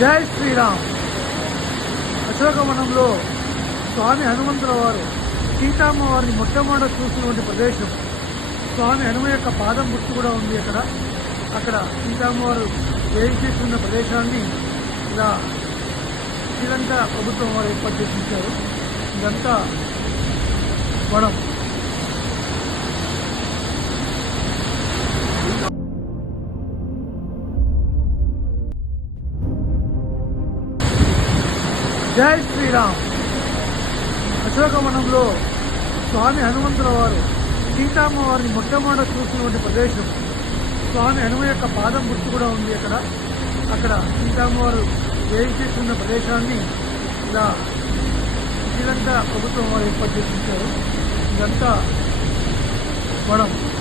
జై శ్రీరామ్. అశోకవనంలో స్వామి హనుమంతుల వారు సీతమ్మ వారిని మొట్టమొదట చూసినటువంటి ప్రదేశం. స్వామి హనుమ యొక్క పాదం గుర్తు కూడా ఉంది అక్కడ సీతమ్మ వారు వేయించేస్తున్న ప్రదేశాన్ని ఇలా శ్రీలంక ప్రభుత్వం వారు ఏర్పాటు చేసించారు. ఇదంతా వనం. జై శ్రీరామ్. అశోకవనంలో స్వామి హనుమంతుల వారు సీతమ్మ వారిని మొట్టమొదట చూసినటువంటి ప్రదేశం. స్వామి హనుమ యొక్క పాదం గుర్తు కూడా ఉంది అక్కడ సీతమ్మ వారు వేయించేస్తున్న ప్రదేశాన్ని ఇలా శ్రీలంక ప్రభుత్వం వారు ఏర్పాటు చేసించారు. ఇదంతా వనం.